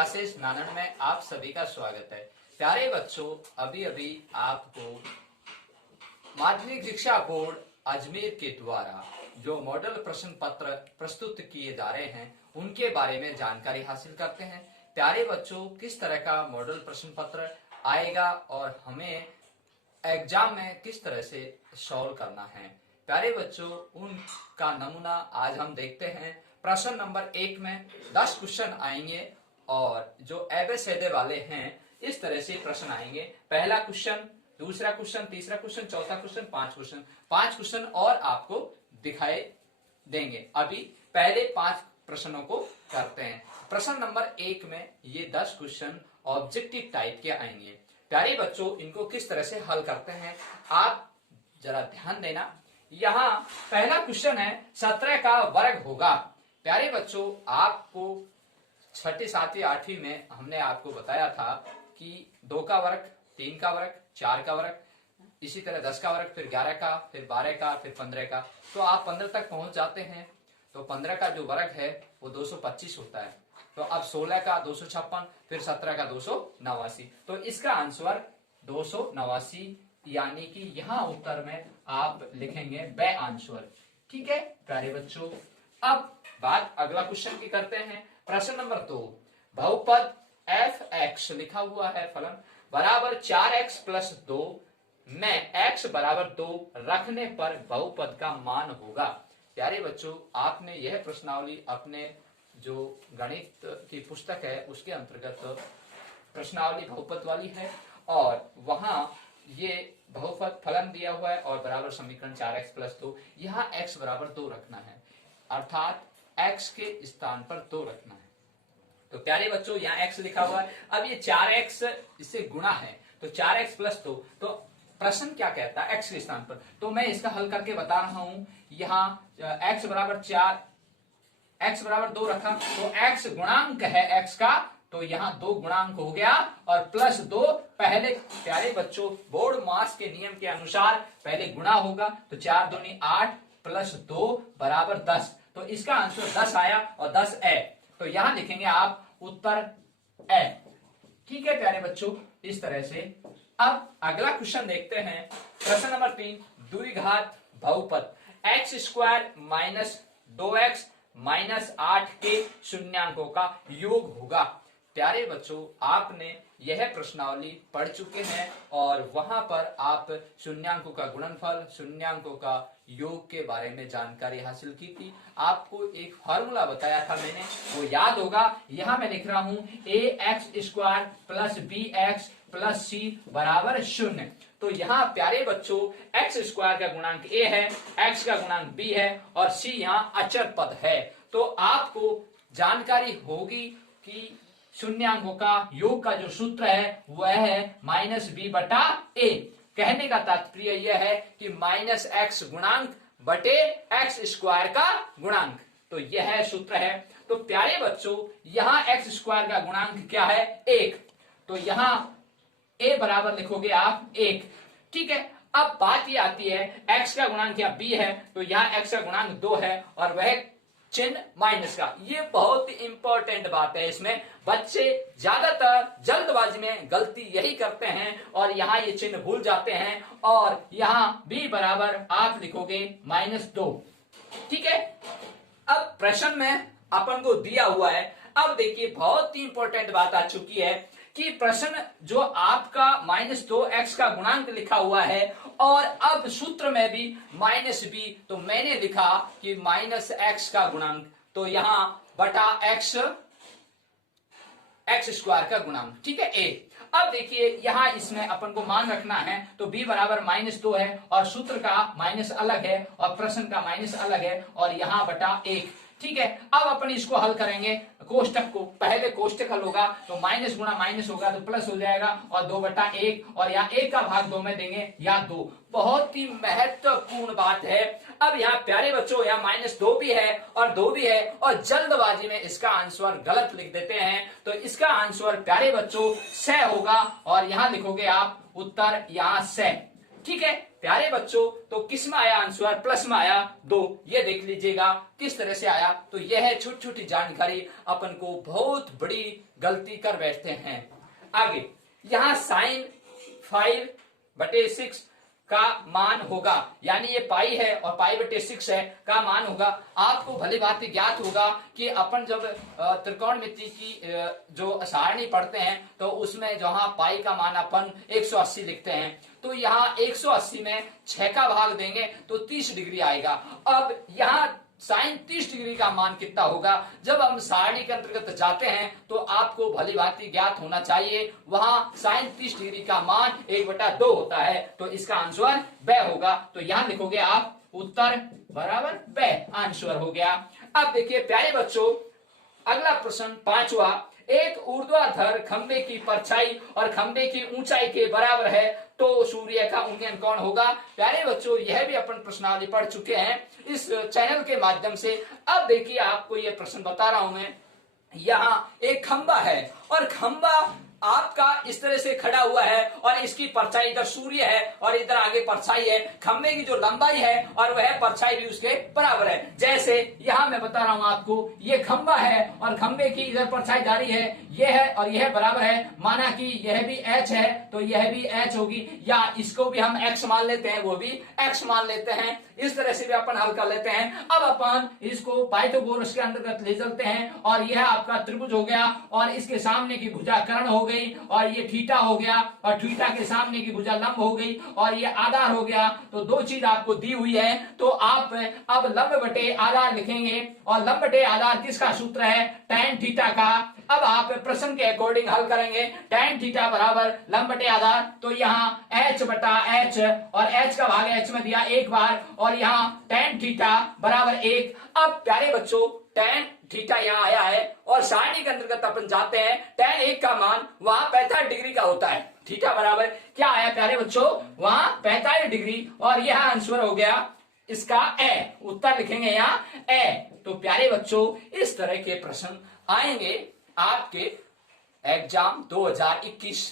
Classes नानन में आप सभी का स्वागत है। प्यारे बच्चों, अभी अभी आपको माध्यमिक शिक्षा बोर्ड अजमेर के द्वारा जो मॉडल प्रश्न पत्र प्रस्तुत किए जा रहे हैं उनके बारे में जानकारी हासिल करते हैं। प्यारे बच्चों, किस तरह का मॉडल प्रश्न पत्र आएगा और हमें एग्जाम में किस तरह से सॉल्व करना है, प्यारे बच्चों उनका नमूना आज हम देखते हैं। प्रश्न नंबर 1 में 10 क्वेश्चन आएंगे और जो एबीसीडी वाले हैं इस तरह से प्रश्न आएंगे। पहला क्वेश्चन, दूसरा क्वेश्चन, तीसरा क्वेश्चन, चौथा क्वेश्चन, 5 क्वेश्चन और आपको दिखाई देंगे। अभी पहले 5 प्रश्नों को करते हैं। प्रश्न नंबर 1 में ये 10 क्वेश्चन ऑब्जेक्टिव टाइप के आएंगे। प्यारे बच्चों, इनको किस तरह से हल करते हैं आप जरा ध्यान देना। यहाँ पहला क्वेश्चन है 17 का वर्ग होगा। प्यारे बच्चों, आपको 6ठी 7वीं 8वीं में हमने आपको बताया था कि 2 का वर्ग, 3 का वर्ग, 4 का वर्ग, इसी तरह 10 का वर्ग, फिर 11 का, फिर 12 का, फिर 15 का। तो आप 15 तक पहुंच जाते हैं तो 15 का जो वर्ग है वो 225 होता है। तो अब 16 का 256, फिर 17 का 289। तो इसका आंसर 289, यानी कि यहाँ उत्तर में आप लिखेंगे ब आंसर। ठीक है प्यारे बच्चों, अब बात अगला क्वेश्चन की करते हैं। प्रश्न नंबर 2, बहुपद f(x) लिखा हुआ है फलन बराबर 4x + 2 में x बराबर 2 रखने पर बहुपद का मान होगा। प्यारे बच्चों, आपने यह प्रश्नावली अपने जो गणित की पुस्तक है उसके अंतर्गत प्रश्नावली बहुपद वाली है और वहां ये बहुपद फलन दिया हुआ है और बराबर समीकरण 4x + 2। यहाँ x बराबर 2 रखना है, अर्थात x के स्थान पर 2 रखना है। तो प्यारे बच्चों, यहाँ x लिखा हुआ है। अब ये 4x इससे गुणा है तो 4x + 2। तो प्रश्न क्या कहता है x के स्थान पर, तो मैं इसका हल करके बता रहा हूं। यहाँ x बराबर 4, x बराबर 2 रखा तो x गुणांक है x का, तो यहाँ 2 गुणांक हो गया और +2 पहले। प्यारे बच्चों, बोर्ड मास के नियम के अनुसार पहले गुणा होगा तो 4 दूनी 8 + 2 बराबर 10। तो इसका आंसर 10 आया और 10 है। तो यहां लिखेंगे आप उत्तर ए। ठीक है प्यारे बच्चों, इस तरह से। अब अगला क्वेश्चन देखते हैं। प्रश्न नंबर 3, द्विघात बहुपद x² - 2x - 8 के शून्यांकों का योग होगा। प्यारे बच्चों, आपने यह प्रश्नावली पढ़ चुके हैं और वहां पर आप शून्यांकों का गुणनफल, शून्यांकों का योग के बारे में जानकारी हासिल की थी। आपको एक फार्मूला बताया था मैंने, वो याद होगा। यहां मैं लिख रहा हूं ax² + bx + c बराबर 0। तो यहाँ प्यारे बच्चों x² का गुणांक a है, x का गुणांक b है और c यहाँ अचर पद है। तो आपको जानकारी होगी कि शून्यांकों का योग का जो सूत्र है वह है -b/a। कहने का तात्पर्य यह है कि -x गुणांक बटे x² का गुणांक, तो यह सूत्र है। तो प्यारे बच्चों, यहाँ x² का गुणांक क्या है? 1। तो यहाँ a बराबर लिखोगे आप 1। ठीक है, अब बात ये आती है x का गुणांक या b है, तो यहाँ x का गुणांक 2 है और वह चिन्ह माइनस का। ये बहुत ही इंपॉर्टेंट बात है। इसमें बच्चे ज्यादातर जल्दबाजी में गलती यही करते हैं और यहाँ ये चिन्ह भूल जाते हैं और यहाँ b बराबर आप लिखोगे -2। ठीक है, अब प्रश्न में अपन को दिया हुआ है। अब देखिए, बहुत ही इंपॉर्टेंट बात आ चुकी है कि प्रश्न जो आपका -2x का गुणांक लिखा हुआ है और अब सूत्र में भी -b, तो मैंने लिखा कि -x का गुणांक, तो यहां बटा x² का गुणांक। ठीक है, a। अब देखिए, यहां इसमें अपन को मान रखना है तो b बराबर -2 है और सूत्र का माइनस अलग है और प्रश्न का माइनस अलग है और यहां बटा 1। ठीक है, अब अपन इसको हल करेंगे कोष्टक को। पहले कोष्टक हल होगा तो माइनस गुणा माइनस होगा तो प्लस हो जाएगा और 2/1 और यहाँ 1 का भाग 2 में देंगे या 2। बहुत ही महत्वपूर्ण बात है। अब यहाँ प्यारे बच्चों, यहाँ -2 भी है और 2 भी है और जल्दबाजी में इसका आंसर गलत लिख देते हैं। तो इसका आंसर प्यारे बच्चों 6 होगा और यहाँ लिखोगे आप उत्तर यहाँ 6। ठीक है प्यारे बच्चों, तो किस में आया आंसर? प्लस में आया 2। ये देख लीजिएगा किस तरह से आया। तो यह है छोटी छोटी जानकारी, अपन को बहुत बड़ी गलती कर बैठते हैं। आगे यहां साइन 5/6 का मान होगा, यानी ये पाई है और पाई/6 है का मान होगा। आपको भली बात ज्ञात होगा कि अपन जब त्रिकोणमिति की जो सारणी पढ़ते हैं तो उसमें जहां पाई का मान अपन 180 लिखते हैं, तो यहाँ 180 में 6 का भाग देंगे तो 30 डिग्री आएगा। अब यहाँ साइन 30 डिग्री का मान कितना होगा? जब हम सारणी के अंतर्गत जाते हैं तो आपको भली भांति ज्ञात होना चाहिए, वहां साइन 30 डिग्री का मान 1/2 होता है, तो इसका आंसर ब होगा। तो यहां लिखोगे आप उत्तर बराबर ब, आंसर हो गया। अब देखिए प्यारे बच्चों, अगला प्रश्न 5वां, एक ऊर्ध्वाधर खंबे की परछाई और खंबे की ऊंचाई के बराबर है तो सूर्य का उन्नयन कौन होगा? प्यारे बच्चों, यह भी अपन प्रश्नावली पढ़ चुके हैं इस चैनल के माध्यम से। अब देखिए आपको यह प्रश्न बता रहा हूं मैं। यहाँ एक खंबा है और खंबा आपका इस तरह से खड़ा हुआ है और इसकी परछाई, इधर सूर्य है और इधर आगे परछाई है। खंबे की जो लंबाई है और वह परछाई भी उसके बराबर है। जैसे यहाँ मैं बता रहा हूं आपको, ये खंबा है और खंबे की इधर परछाई जारी है, यह है और यह बराबर है। माना कि यह भी h है तो यह भी h होगी, या इसको भी हम x मान लेते हैं, वो भी x मान लेते हैं। इस तरह से भी अपन हल कर लेते हैं। अब अपन इसको पाइथागोरस के अंतर्गत ले चलते हैं और यह आपका त्रिभुज हो गया और इसके सामने की भुजा कर्ण हो गई और ये थीटा हो गया और थीटा के सामने की भुजा लंब हो गई और ये आधार हो गया। तो दो चीज आपको दी हुई है, तो आप अब लंब बटे आधार लिखेंगे और लंब बटे आधार किसका सूत्र है? tan थीटा का। अब आप प्रश्न के अकॉर्डिंग हल करेंगे। tan थीटा बराबर लंब बटे आधार, तो यहाँ h/h और h का भाग h में दिया एक बार और यहाँ tan थीटा बराबर 1। अब प्यारे बच्चों, tan थीटा यहाँ आया है और सारणी के अंतर्गत अपन जाते हैं, tan 1 का मान वहां 45 डिग्री का होता है। थीटा बराबर क्या आया प्यारे बच्चों? वहां 45 डिग्री और यह आंसर हो गया इसका ए। उत्तर लिखेंगे यहाँ ए। तो प्यारे बच्चों, इस तरह के प्रश्न आएंगे आपके एग्जाम 2021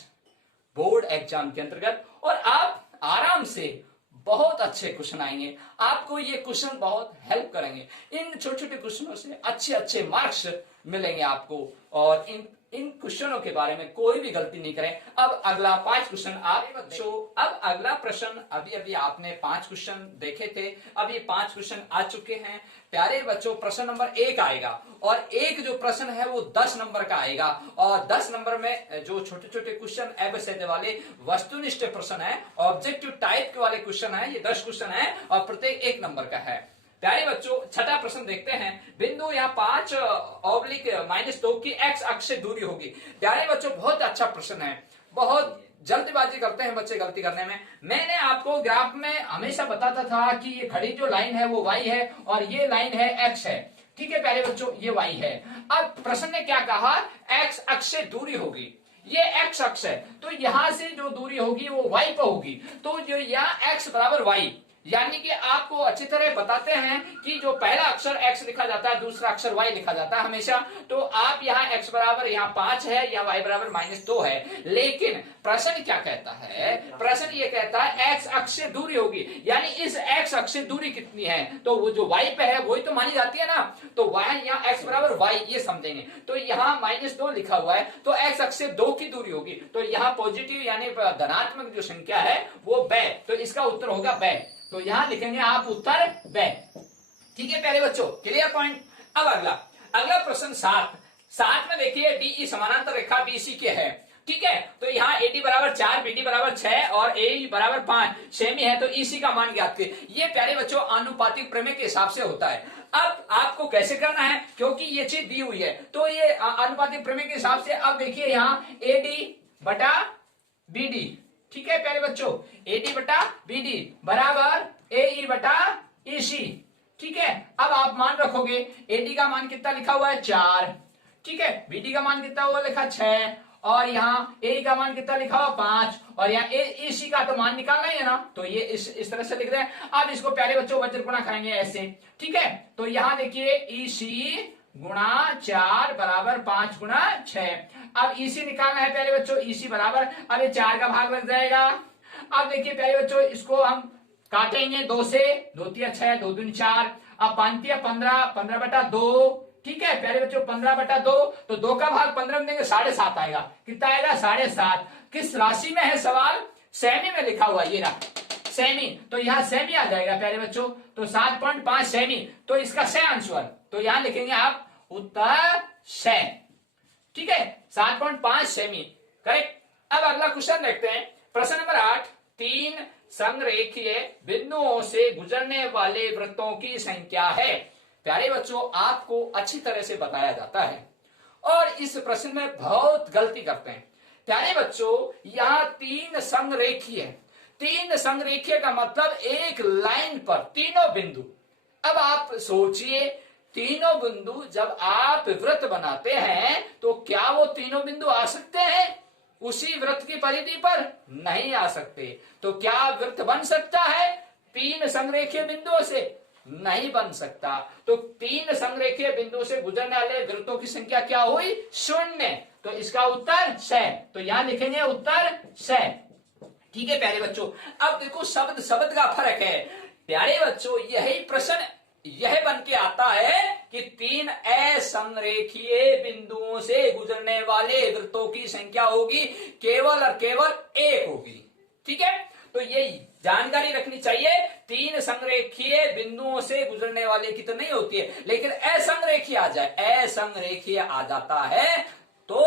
बोर्ड एग्जाम के अंतर्गत और आप आराम से बहुत अच्छे क्वेश्चन आएंगे। आपको ये क्वेश्चन बहुत हेल्प करेंगे। इन छोटे छोटे क्वेश्चनों से अच्छे अच्छे मार्क्स मिलेंगे आपको और इन क्वेश्चनों के बारे में कोई भी गलती नहीं करें। अब अगला 5 क्वेश्चन आप बच्चों, अब अगला प्रश्न, अभी अभी आपने 5 क्वेश्चन देखे थे, अब ये 5 क्वेश्चन आ चुके हैं। प्यारे बच्चों, प्रश्न नंबर 1 आएगा और एक जो प्रश्न है वो 10 नंबर का आएगा और 10 नंबर में जो छोटे छोटे क्वेश्चन एबीसीडी वाले वस्तुनिष्ठ प्रश्न है, ऑब्जेक्टिव टाइप के वाले क्वेश्चन है, ये 10 क्वेश्चन है और प्रत्येक 1 नंबर का है। प्यारे बच्चों, छठा प्रश्न देखते हैं। बिंदु यहाँ 5/-2 की x अक्ष से दूरी होगी। प्यारे बच्चों, बहुत अच्छा प्रश्न है। बहुत जल्दबाजी करते हैं बच्चे गलती करने में। मैंने आपको ग्राफ में हमेशा बताता था कि ये खड़ी जो लाइन है वो y है और ये लाइन है x है। ठीक है प्यारे बच्चों, ये y है। अब प्रश्न ने क्या कहा? x अक्ष से दूरी होगी। ये x अक्ष है तो यहां से जो दूरी होगी वो y पर होगी। तो जो यहाँ x बराबर y, यानी कि आपको अच्छी तरह बताते हैं कि जो पहला अक्षर x लिखा जाता है, दूसरा अक्षर y लिखा जाता है हमेशा। तो आप यहाँ x बराबर यहाँ 5 है या y बराबर -2 है। लेकिन प्रश्न क्या कहता है? प्रश्न ये कहता है x अक्ष से दूरी होगी, यानी इस x अक्ष से दूरी कितनी है? तो वो जो y पे है वही तो मानी जाती है ना। तो y यहाँ x बराबर y ये समझेंगे। तो यहाँ -2 लिखा हुआ है तो x अक्ष से 2 की दूरी होगी। तो यहाँ पॉजिटिव यानी धनात्मक जो संख्या है वो ब, तो इसका उत्तर होगा ब। तो यहां लिखेंगे आप उत्तर ब। ठीक है प्यारे बच्चों, क्लियर पॉइंट। अब अगला प्रश्न 7 में देखिए डीई समानांतर रेखा बीसी के है। ठीक है, तो यहाँ एडी बराबर 4, बीडी बराबर 6 और ए बराबर 5 सेमी है, तो ईसी का मान ज्ञात करिए। ये प्यारे बच्चों आनुपातिक प्रमेय के हिसाब से होता है। अब आपको कैसे करना है, क्योंकि ये चीज दी हुई है तो ये आनुपातिक प्रमेय के हिसाब से। अब देखिए यहाँ एडी बटा बीडी, ठीक है प्यारे बच्चों, एडी बटा बीडी बराबर एई बटा ईसी। ठीक है, अब आप मान रखोगे एडी का मान कितना लिखा हुआ है 4, ठीक है, बीडी का मान कितना हुआ लिखा 6 और यहाँ ए का मान कितना लिखा हुआ 5 और यहाँ ईसी का तो मान निकालना ही है ना। तो ये इस तरह से लिख रहे हैं। अब इसको प्यारे बच्चों वज्र गुणा करेंगे ऐसे। ठीक है, तो यहाँ देखिए ईसी गुणा 4 बराबर 5 गुणा 6। अब ईसी निकालना है प्यारे बच्चों, ईसी बराबर, अब ये 4 का भाग लग जाएगा अब देखिए प्यारे बच्चों, इसको हम काटेंगे 2 से, 2 तिया 6, 2 दूनी 4, अब 5 तिया 15, 15/2, ठीक है प्यारे बच्चों 15/2, तो 2 का भाग 15 में देंगे 7.5 आएगा। कितना आएगा? 7.5। किस राशि में है सवाल? सेमी में लिखा हुआ, ये रहा सेमी, तो यहाँ सेमी आ जाएगा प्यारे बच्चों, तो 7.5 सेमी, तो इसका से आंसर, तो यहां लिखेंगे आप उत्तर से, ठीक है 7.5 सेमी, करेक्ट। अब अगला क्वेश्चन देखते हैं, प्रश्न नंबर 8, 3 संरेखीय बिंदुओं से गुजरने वाले वृत्तों की संख्या है। प्यारे बच्चों, आपको अच्छी तरह से बताया जाता है और इस प्रश्न में बहुत गलती करते हैं। प्यारे बच्चों, यहां 3 संरेखीय, 3 संरेखीय का मतलब एक लाइन पर तीनों बिंदु। अब आप सोचिए, तीनों बिंदु जब आप वृत्त बनाते हैं तो क्या वो तीनों बिंदु आ सकते हैं उसी वृत्त की परिधि पर? नहीं आ सकते। तो क्या वृत्त बन सकता है 3 संरेखीय बिंदुओं से? नहीं बन सकता। तो 3 संरेखीय बिंदुओं से गुजरने वाले वृत्तों की संख्या क्या हुई? 0। तो इसका उत्तर से, तो यहां लिखेंगे उत्तर से, ठीक है प्यारे बच्चों। अब देखो शब्द शब्द का फर्क है प्यारे बच्चों, यही प्रश्न यह बन के आता है कि 3 असंरेखीय बिंदुओं से गुजरने वाले वृत्तों की संख्या होगी केवल और केवल 1 होगी, ठीक है। तो ये जानकारी रखनी चाहिए, 3 संरेखीय बिंदुओं से गुजरने वाले की तो नहीं होती है, लेकिन असंरेखीय आ जाए, असंरेखीय आ जाता है तो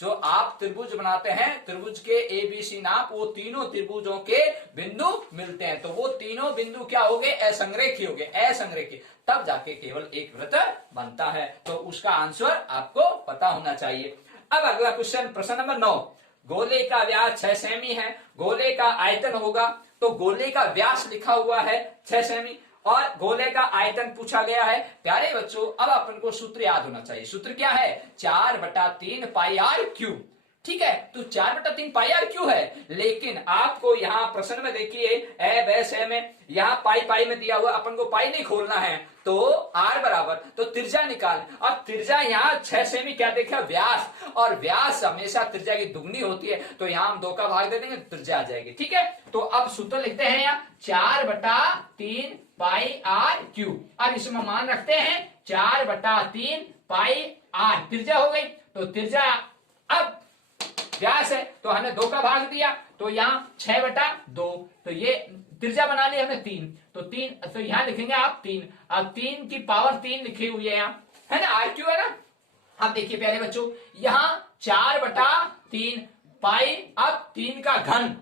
जो आप त्रिभुज बनाते हैं, त्रिभुज के ABC नाप, वो तीनों त्रिभुजों के बिंदु मिलते हैं, तो वो तीनों बिंदु क्या हो गए? असंरेखीय हो गए, असंरेखीय, तब जाके केवल एक वृत्त बनता है। तो उसका आंसर आपको पता होना चाहिए। अब अगला क्वेश्चन, प्रश्न नंबर 9, गोले का व्यास 6 सेमी है, गोले का आयतन होगा, तो गोले का व्यास लिखा हुआ है 6 सेमी और गोले का आयतन पूछा गया है। प्यारे बच्चों, अब अपन को सूत्र याद होना चाहिए। सूत्र क्या है? 4/3 पाई आर क्यूब, ठीक है। तो 4/3 पाई आर क्यूब है, लेकिन आपको यहाँ प्रश्न में देखिए में यहाँ पाई पाई में दिया हुआ, अपन को पाई नहीं खोलना है, तो आर बराबर, तो त्रिज्या निकाल। अब त्रिज्या यहाँ 6 सेमी क्या देखा? व्यास, और व्यास हमेशा त्रिज्या की दुगनी होती है, तो यहाँ हम 2 का भाग दे देंगे, त्रिज्या आ जाएगी, ठीक है। तो अब सूत्र लिखते हैं यहाँ 4/3 पाई आर क्यूब। अब इसमें मान रखते हैं 4/3 पाई आर, त्रिज्या हो गई, तो त्रिज्या अब व्यास है तो हमने 2 का भाग दिया, तो यहाँ 6/2, तो ये त्रिज्या बना ली हमने 3, तो 3, तो यहाँ लिखेंगे आप 3। अब 3 की पावर 3 लिखी हुई है यहाँ, है ना, आर क्यू है ना। अब देखिए प्यारे बच्चों, यहाँ 4/3 पाई, अब 3 का घन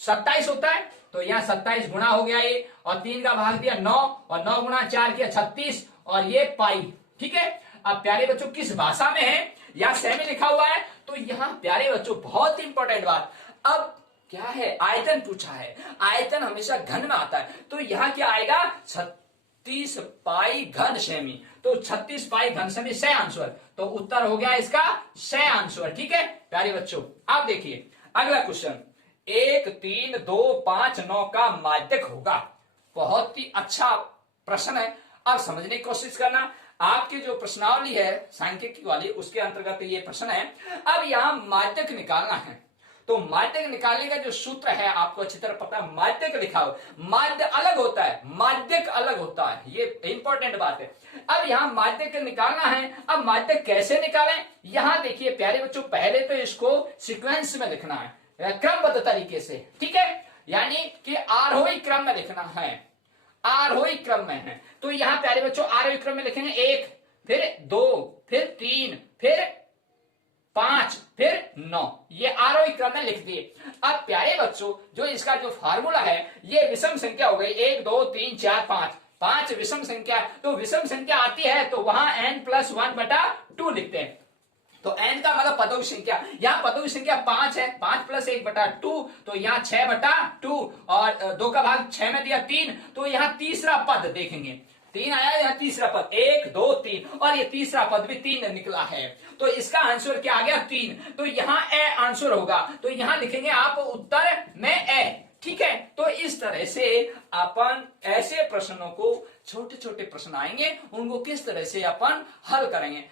27 होता है, तो यहाँ 27 गुणा हो गया ये, और 3 का भाग दिया 9, और 9 गुणा 4 किया 36, और ये पाई, ठीक है। अब प्यारे बच्चों किस भाषा में है? यहाँ सेमी लिखा हुआ है, तो यहाँ प्यारे बच्चों बहुत इंपॉर्टेंट बात, अब क्या है? आयतन पूछा है, आयतन हमेशा घन में आता है, तो यहाँ क्या आएगा? 36 पाई घन सेमी, तो 36 पाई घन सेमी से आंसर, तो उत्तर हो गया इसका से आंसर, ठीक है प्यारे बच्चों। अब देखिए अगला क्वेश्चन, 1 3 2 5 9 का माध्यक होगा। बहुत ही अच्छा प्रश्न है, अब समझने की कोशिश करना। आपकी जो प्रश्नावली है सांख्यिकी वाली, उसके अंतर्गत ये प्रश्न है। अब यहाँ माध्यक निकालना है, तो माध्यक निकालने का जो सूत्र है आपको अच्छी तरह पता है, माध्यक लिखा हो, माध्य अलग होता है, माध्यक अलग होता है, ये इंपॉर्टेंट बात है। अब यहाँ माध्यक निकालना है, अब माध्यक कैसे निकालें? यहाँ देखिए प्यारे बच्चों, पहले तो इसको सीक्वेंस में लिखना है, क्रमबद्ध तरीके से, ठीक है, यानी कि आरोही क्रम में लिखना है, आरोही क्रम में है। तो यहाँ प्यारे बच्चों आरोही क्रम में लिखेंगे 1, फिर 2, फिर 3, फिर 5, फिर 9, ये आरोही क्रम में लिख दिए। अब प्यारे बच्चों जो इसका जो फार्मूला है, ये विषम संख्या हो गई, 1 2 3 4 5, 5 विषम संख्या, तो विषम संख्या आती है तो वहां n+1/2 लिखते हैं, तो n का मतलब पदों की संख्या, यहाँ पदों की संख्या 5 है, 5 + 1/2, तो यहाँ 6/2, और 2 का भाग 6 में दिया 3, तो यहाँ तीसरा पद देखेंगे, 3 आया, यहाँ तीसरा पद 1 2 3, और ये तीसरा पद भी 3 निकला है, तो इसका आंसर क्या आ गया? 3, तो यहाँ ए आंसर होगा, तो यहाँ लिखेंगे आप उत्तर में ए, ठीक है। तो इस तरह से अपन ऐसे प्रश्नों को, छोटे छोटे प्रश्न आएंगे, उनको किस तरह से अपन हल करेंगे।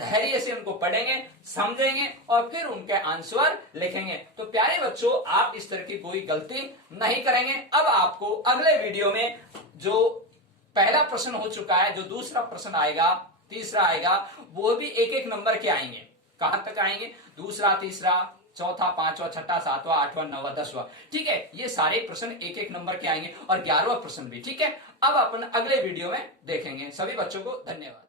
धैर्य से उनको पढ़ेंगे, समझेंगे और फिर उनके आंसर लिखेंगे। तो प्यारे बच्चों, आप इस तरह की कोई गलती नहीं करेंगे। अब आपको अगले वीडियो में जो पहला प्रश्न हो चुका है, जो दूसरा प्रश्न आएगा, तीसरा आएगा, वो भी एक एक नंबर के आएंगे। कहां तक आएंगे? दूसरा, तीसरा, चौथा, पांचवा, छठा, सातवां, आठवां, नौवां, 10वां। ठीक है, ये सारे प्रश्न एक एक नंबर के आएंगे और 11वां प्रश्न भी। ठीक है, अब अपन अगले वीडियो में देखेंगे। सभी बच्चों को धन्यवाद।